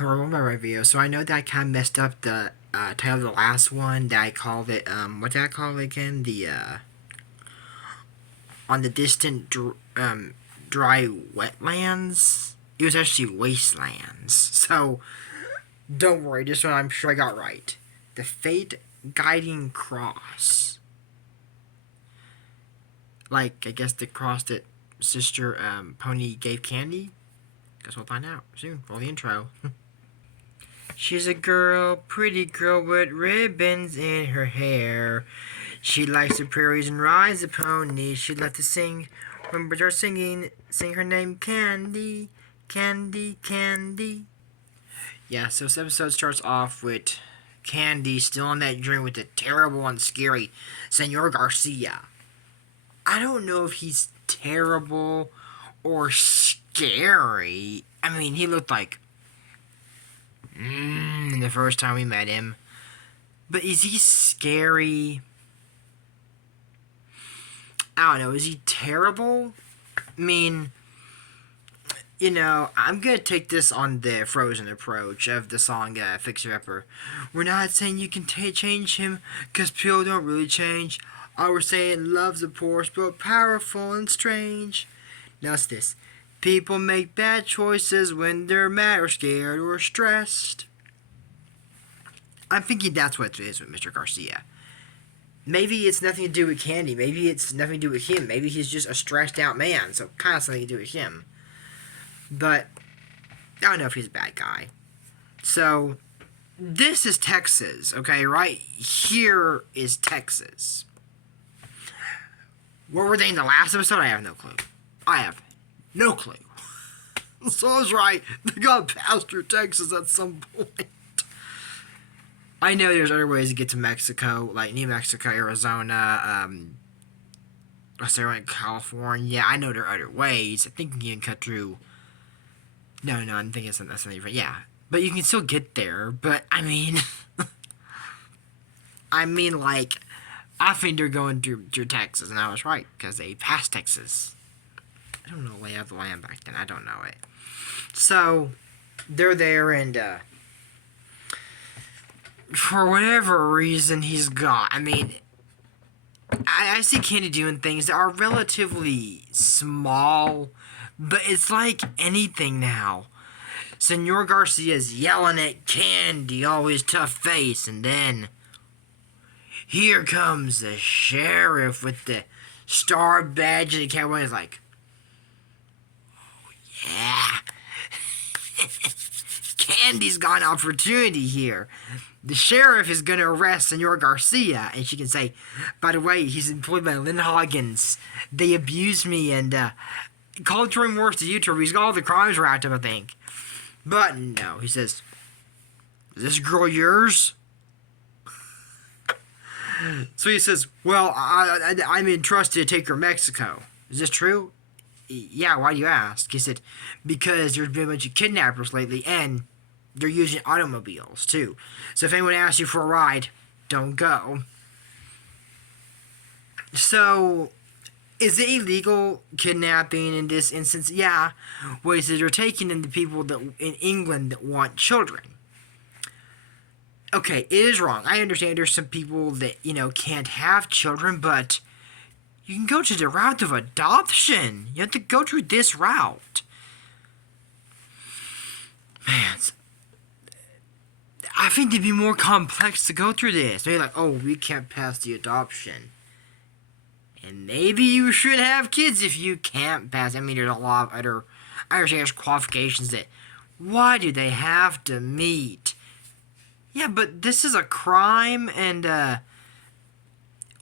Remember my review. So I know that I kind of messed up the title of the last one. That I called it, what did I call it again? On the distant, dry wetlands. It was actually wastelands. So, don't worry, this one I'm sure I got right. The Fate Guiding Cross. Like, I guess the cross that Sister Pony gave Candy? Guess we'll find out soon. Roll the intro. She's a girl, pretty girl with ribbons in her hair. She likes the prairies and rides a pony. She loves to sing when birds are singing. Sing her name, Candy, Candy, Candy. Yeah, so this episode starts off with Candy still on that dream with the terrible and scary Senor Garcia. I don't know if he's terrible or scary. I mean, he looked like the first time we met him. But is he scary? I don't know. Is he terrible? I mean, I'm going to take this on the Frozen approach of the song Fixer Upper. We're not saying you can change him, because people don't really change. All we're saying, love's a force, but powerful and strange. Now it's this. People make bad choices when they're mad or scared or stressed. I'm thinking that's what it is with Mr. Garcia. Maybe it's nothing to do with Candy. Maybe it's nothing to do with him. Maybe he's just a stressed out man, so kind of something to do with him. But I don't know if he's a bad guy. So, this is Texas, okay? Right here is Texas. What were they in the last episode? I have no clue. I have no clue. So I was right. They got passed through Texas at some point. I know there's other ways to get to Mexico, like New Mexico, Arizona, California. I know there are other ways. I think you can cut through. No, I'm thinking that's something different. Yeah, but you can still get there. But I mean, I think they're going through Texas, and I was right because they passed Texas. I don't know the lay of the land back then. I don't know it. So they're there, and for whatever reason he's gone. I mean, I see Candy doing things that are relatively small, but it's like anything now. Senor Garcia's yelling at Candy, always tough face, and then here comes the sheriff with the star badge and the cowboy is like, oh yeah. Candy's got an opportunity here. The sheriff is going to arrest Senor Garcia, and she can say, by the way, he's employed by Lynn Hoggins. They abused me and called to remorse to YouTube. He's got all the crimes wrapped up, I think. But no, he says, is this girl yours? So he says, well, I'm entrusted to take her to Mexico. Is this true? Yeah, why do you ask? He said, because there's been a bunch of kidnappers lately, and they're using automobiles, too. So if anyone asks you for a ride, don't go. So, is it illegal kidnapping in this instance? Yeah. Well, he says they're taking in the people that in England that want children. Okay, it is wrong. I understand there's some people that, can't have children, but you can go to the route of adoption. You have to go through this route. Man, I think it'd be more complex to go through this. They're like, oh, we can't pass the adoption. And maybe you should have kids if you can't pass. I mean, there's a lot of other, I understand there's qualifications that, why do they have to meet? Yeah, but this is a crime, and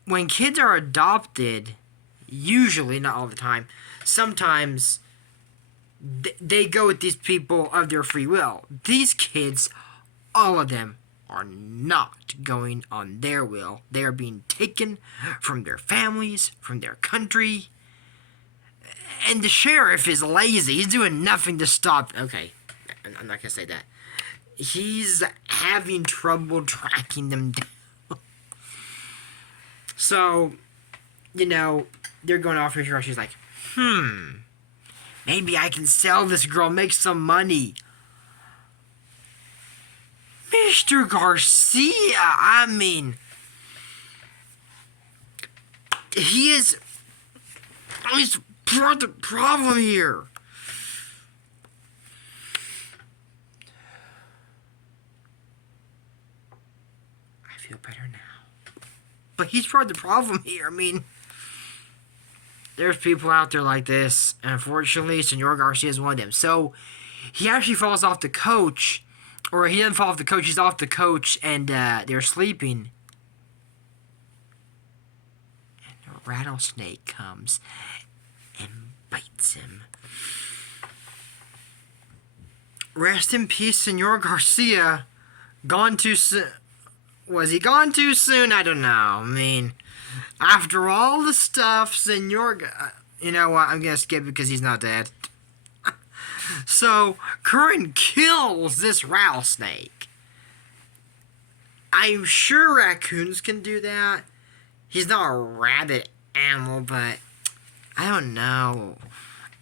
when kids are adopted, usually, not all the time, sometimes they go with these people of their free will. These kids, all of them, are not going on their will. They are being taken from their families, from their country, and the sheriff is lazy. He's doing nothing to stop. Okay, I'm not gonna say that. He's having trouble tracking them down. So, they're going off here. She's like, maybe I can sell this girl, make some money. Mr. Garcia, I mean, he's part of the problem here. I feel better now. But he's part of the problem here. I mean, there's people out there like this. And unfortunately, Senor Garcia is one of them. So, he actually falls off the coach. Or he doesn't fall off the coach. He's off the coach and they're sleeping. And a rattlesnake comes and bites him. Rest in peace, Senor Garcia. Gone too soon. Was he gone too soon? I don't know. I mean, after all the stuff, Senor... you know what? I'm going to skip it because he's not dead. So, Curran kills this rattlesnake. I'm sure raccoons can do that. He's not a rabbit animal, but I don't know.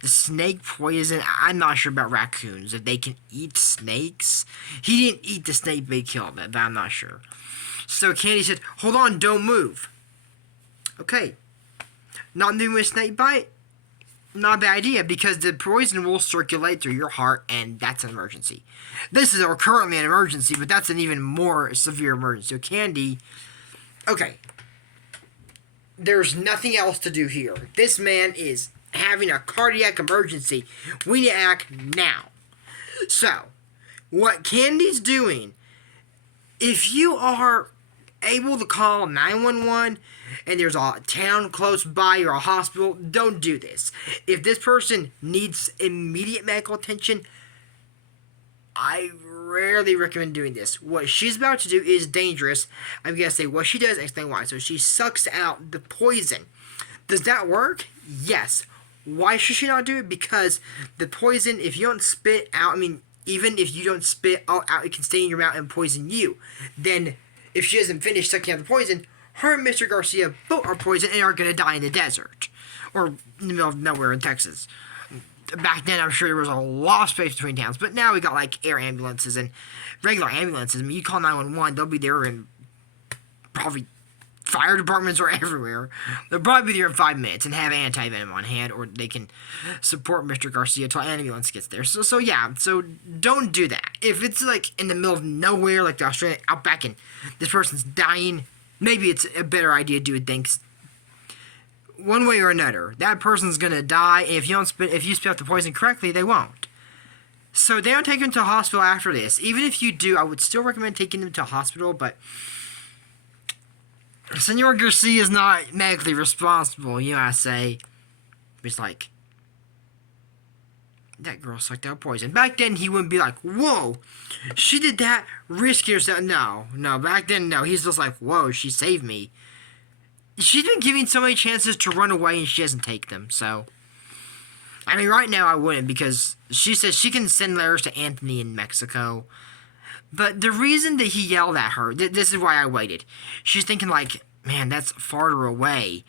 The snake poison, I'm not sure about raccoons. If they can eat snakes. He didn't eat the snake, but he killed it, but I'm not sure. So Candy said, hold on, don't move. Okay. Not moving with snake bite? Not a bad idea, because the poison will circulate through your heart, and that's an emergency. This is currently an emergency, but that's an even more severe emergency. So Candy, okay. There's nothing else to do here. This man is having a cardiac emergency. We need to act now. So, what Candy's doing, if you are able to call 911 and there's a town close by or a hospital, don't do this. If this person needs immediate medical attention, I rarely recommend doing this. What she's about to do is dangerous. I'm going to say what she does and explain why. So she sucks out the poison. Does that work? Yes. Why should she not do it? Because the poison, if you don't spit out, I mean, even if you don't spit all out, it can stay in your mouth and poison you. Then, if she doesn't finish sucking out the poison, her and Mr. Garcia both are poisoned and are going to die in the desert. Or in the middle of nowhere in Texas. Back then, I'm sure there was a lot of space between towns. But now we got, like, air ambulances and regular ambulances. I mean, you call 911, they'll be there in probably fire departments are everywhere. They'll probably be there in 5 minutes and have anti-venom on hand, or they can support Mr. Garcia until an ambulance gets there. So yeah, so don't do that. If it's like in the middle of nowhere, like the Australian outback, and this person's dying, maybe it's a better idea to do it then. One way or another, that person's gonna die. And if you spit out the poison correctly, they won't. So they don't take them to a hospital after this. Even if you do, I would still recommend taking them to a hospital, but Senor Garcia is not medically responsible, you know what I say. He's like, that girl sucked out poison. Back then, he wouldn't be like, whoa, she did that, risking herself. No, back then, no. He's just like, whoa, she saved me. She's been giving so many chances to run away, and she doesn't take them, so. I mean, right now, I wouldn't, because she says she can send letters to Anthony in Mexico. But the reason that he yelled at her, this is why I waited. She's thinking like, man, that's farther away.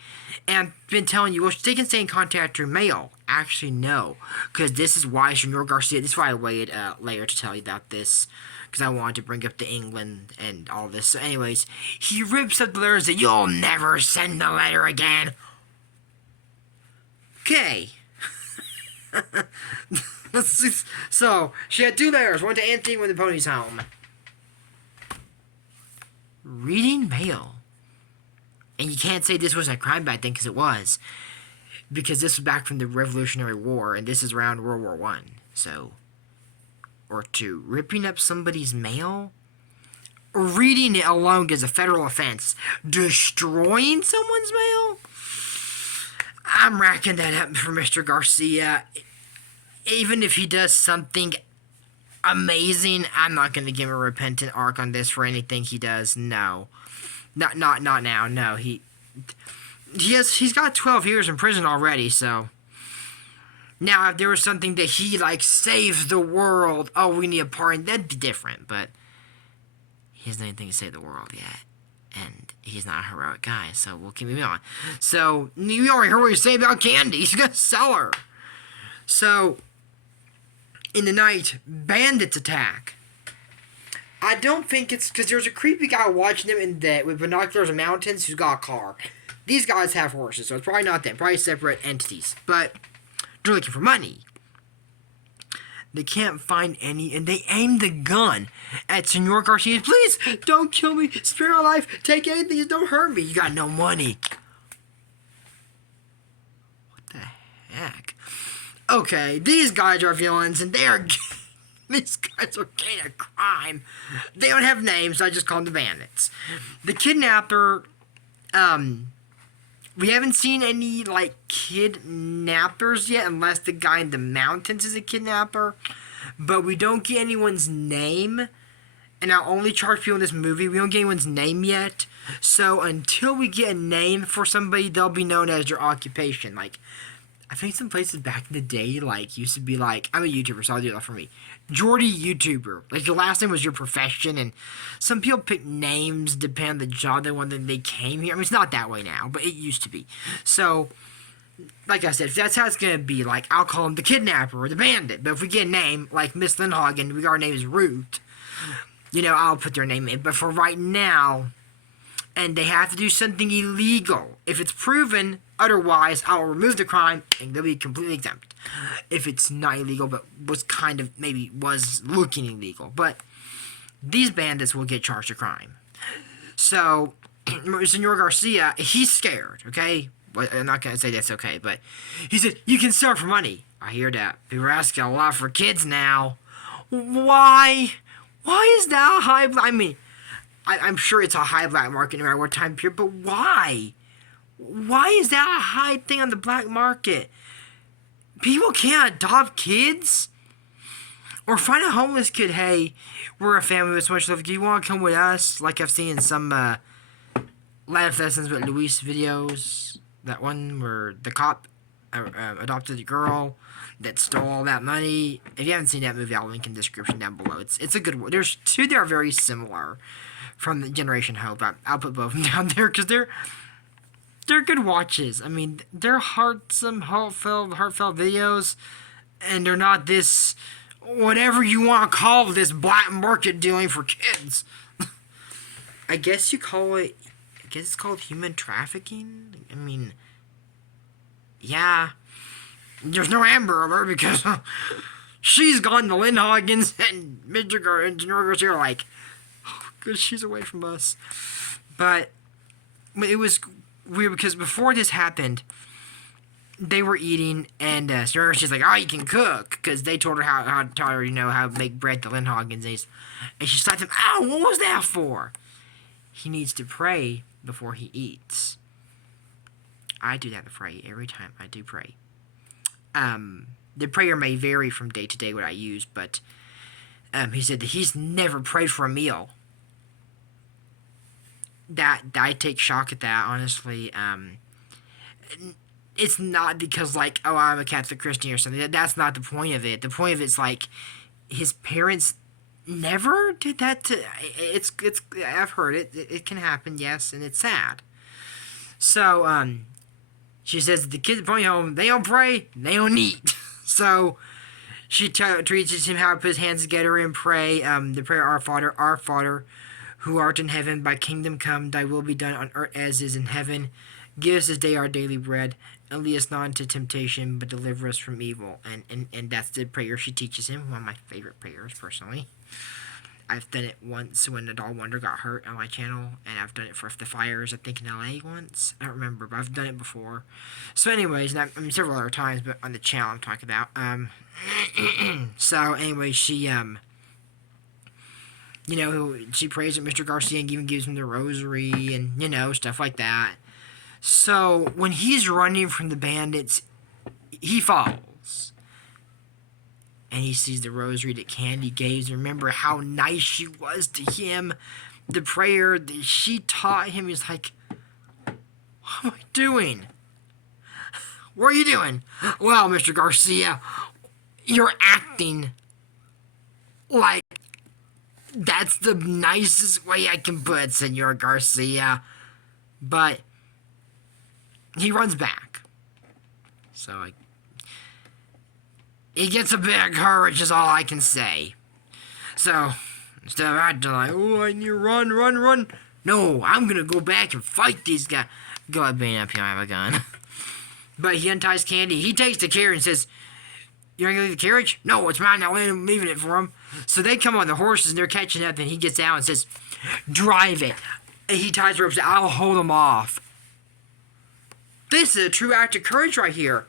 And I've been telling you, well, they can stay in contact through mail. Actually, no. Because this is why Senor Garcia, this is why I waited later to tell you about this. Because I wanted to bring up the England and all this. So anyways, he rips up the letter and says, you'll never send a letter again. Okay. So, she had 2 letters. One to Anthony when the pony's home. Reading mail. And you can't say this was a crime back then, because it was. Because this was back from the Revolutionary War, and this is around World War I. So, or 2. Ripping up somebody's mail? Reading it alone is a federal offense. Destroying someone's mail? I'm racking that up for Mr. Garcia. Even if he does something amazing, I'm not going to give him a repentant arc on this for anything he does. No. Not now. No, he's got 12 years in prison already, so. Now, if there was something that he, like, saves the world, oh, we need a pardon, that'd be different, but he hasn't anything to save the world yet. And he's not a heroic guy, so we'll keep moving on. So, you already heard what you're saying about Candy. He's going to sell her. So, in the night, bandits attack. I don't think it's because there's a creepy guy watching them in the with binoculars and mountains who's got a car. These guys have horses, so it's probably not them. Probably separate entities. But they're looking for money. They can't find any, and they aim the gun at Senor Garcia. Please, don't kill me. Spare my life. Take anything. Don't hurt me. You got no money. What the heck? Okay, these guys are villains, and they are... These guys are king of crime. They don't have names, so I just call them the Bandits. The Kidnapper, we haven't seen any, like, kidnappers yet, unless the guy in the mountains is a kidnapper. But we don't get anyone's name. And I'll only charge people in this movie. We don't get anyone's name yet. So until we get a name for somebody, they'll be known as their occupation. Like, I think some places back in the day, like, used to be like, I'm a YouTuber, so I'll do that for me. Jordy YouTuber. Like, your last name was your profession, and some people pick names depending on the job they want, that they came here. I mean, it's not that way now, but it used to be. So, like I said, if that's how it's going to be, like, I'll call him the Kidnapper or the Bandit. But if we get a name, like Miss Lindhagen, our name is Ruth, you know, I'll put their name in. But for right now, and they have to do something illegal. If it's proven otherwise, I'll remove the crime and they'll be completely exempt. If it's not illegal, but was kind of, maybe was looking illegal. But these bandits will get charged with crime. So, Senor Garcia, he's scared, okay? Well, I'm not going to say that's okay, but he said, you can sell for money. I hear that. People are asking a lot for kids now. Why? Why is that high? I mean, I'm sure it's a high black market no matter what time period, but why? Why is that a high thing on the black market? People can't adopt kids? Or find a homeless kid, hey, we're a family with so much love, do you want to come with us? Like I've seen in some Life Lessons with Luis videos. That one where the cop adopted a girl that stole all that money. If you haven't seen that movie, I'll link in the description down below. It's a good one. There's two that are very similar from the Generation Hope. I'll put both of them down there because they're good watches. I mean, they're heartfelt videos, and they're not this, whatever you want to call this black market dealing for kids. I guess you call it, I guess it's called human trafficking. I mean, yeah. There's no Amber Alert because she's gone to Lindhagen's and Mr. Garcia are like, oh, good, she's away from us. But it was weird because before this happened, they were eating, and she's like, oh, you can cook, because they told her how to tell her, you know, how to make bread to Lindhagen's. And she slapped him, ow, what was that for? He needs to pray before he eats. I do that before I eat. Every time I do pray. The prayer may vary from day to day what I use, but he said that he's never prayed for a meal. That I take shock at that, honestly. It's not because, like, oh, I'm a Catholic Christian or something. That's not the point of it. The point of it's like his parents never did that to. It's. I've heard it. It can happen, yes, and it's sad. So, she says the kids going home, they don't pray, they don't eat. So, she teaches him how to put his hands together and pray. The prayer, Our Father, who art in heaven, thy kingdom come, thy will be done on earth as is in heaven. Give us this day our daily bread, and lead us not into temptation, but deliver us from evil. And that's the prayer she teaches him, one of my favorite prayers, personally. I've done it once when a Doll Wonder got hurt on my channel, and I've done it for the fires, I think, in LA once. I don't remember, but I've done it before. So anyways, several other times, but on the channel I'm talking about. So anyway, she, you know, she prays at Mr. Garcia and even gives him the rosary and, you know, stuff like that. So when he's running from the bandits, he falls. And he sees the rosary that Candy gave. Remember how nice she was to him. The prayer that she taught him. He's like, what am I doing? What are you doing? Well, Mr. Garcia, you're acting like that's the nicest way I can put it, Senor Garcia. But he runs back. So he gets a bit of courage is all I can say. So, Instead of acting like, oh, I need to run, run, run. No, I'm gonna go back and fight these guys. Go ahead, Bane up here, I have a gun. But he unties Candy. He takes the carriage and says, you're gonna leave the carriage? No, it's mine. I'm leaving it for him. So they come on the horses and they're catching up. And he gets out and says, drive it. And he ties the ropes. I'll hold them off. This is a true act of courage right here.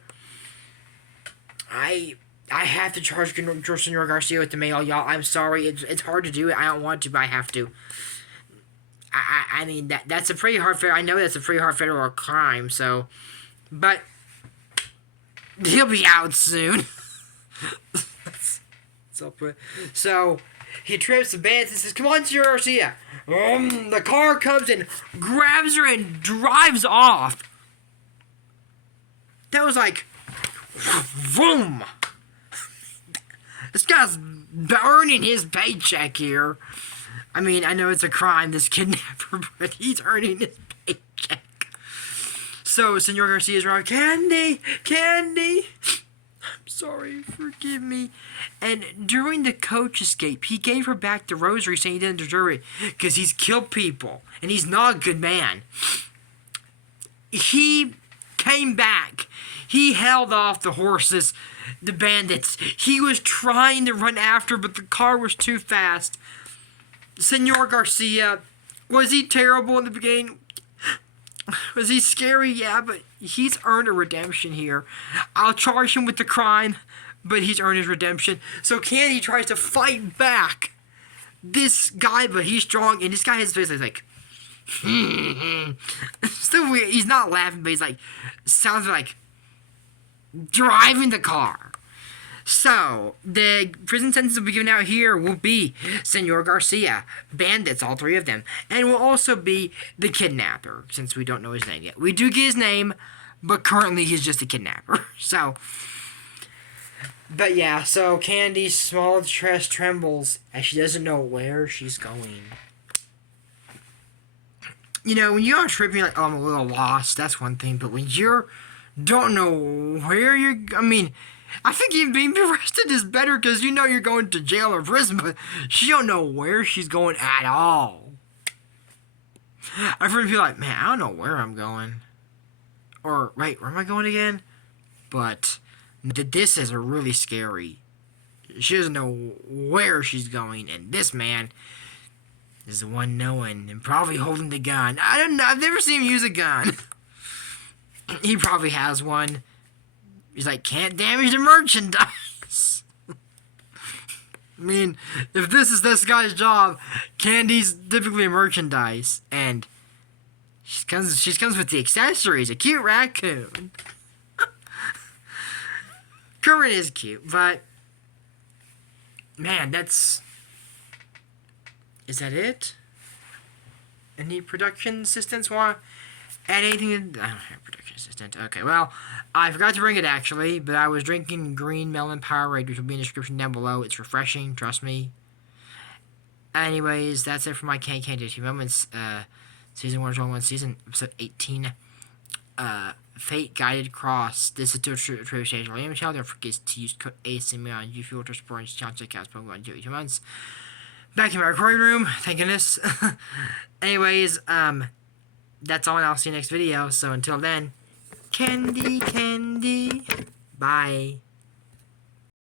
I have to charge Senor Garcia with the mail, y'all. I'm sorry. It's hard to do it. I don't want to, but I have to. I mean, that's a pretty hard... I know that's a pretty hard federal crime, so... But... he'll be out soon. So, he trips the bandits and says, come on, Senor Garcia. The car comes and grabs her and drives off. That was like... Vroom! This guy's earning his paycheck here. I mean, I know it's a crime, this kidnapper, but he's earning his paycheck. So, Senor Garcia's around, Candy! Candy! I'm sorry, forgive me. And during the coach escape, he gave her back the rosary saying he didn't deserve it because he's killed people and he's not a good man. He came back. He held off the horses, the bandits. He was trying to run after, but the car was too fast. Senor Garcia, was he terrible in the beginning? Was he scary? Yeah, but he's earned a redemption here. I'll charge him with the crime, but he's earned his redemption. So Candy tries to fight back this guy, but he's strong, and this guy has his face like, still weird. He's not laughing, but he's like, sounds like driving the car. So, the prison sentence will be given out here will be Senor Garcia, Bandits, all three of them, and will also be the Kidnapper, since we don't know his name yet. We do get his name, but currently he's just a Kidnapper. So, but yeah, so Candy's small chest trembles as she doesn't know where she's going. You know, when you're on a trip, you're like, oh, I'm a little lost, that's one thing, but when you don't know where you're, I mean, I think even being arrested is better because you know you're going to jail or prison, but she don't know where she's going at all. I've heard people like, man, I don't know where I'm going. Or, wait, where am I going again? But this is a really scary. She doesn't know where she's going, and this man is the one knowing and probably holding the gun. I don't know, I've never seen him use a gun. He probably has one. He's like, can't damage the merchandise. I mean, if this is this guy's job, Candy's typically merchandise, and she comes with the accessories, a cute raccoon. Current is cute, but man, is that it? Any production assistants want to add anything? I don't have production assistant. Okay, well, I forgot to bring it actually, but I was drinking green melon Powerade, which will be in the description down below. It's refreshing, trust me. Anyways, that's it for my Can't Do 2 Moments. Season 1 1 season, episode 18. Fate Guided Cross. This is to a true stage. I am child. Don't forget to use code ASMR on YouTube to support and challenge the cast Pokemon 2 months. Back in my recording room, thank goodness. Anyways, that's all, and I'll see you next video. So until then, Candy, Candy, bye.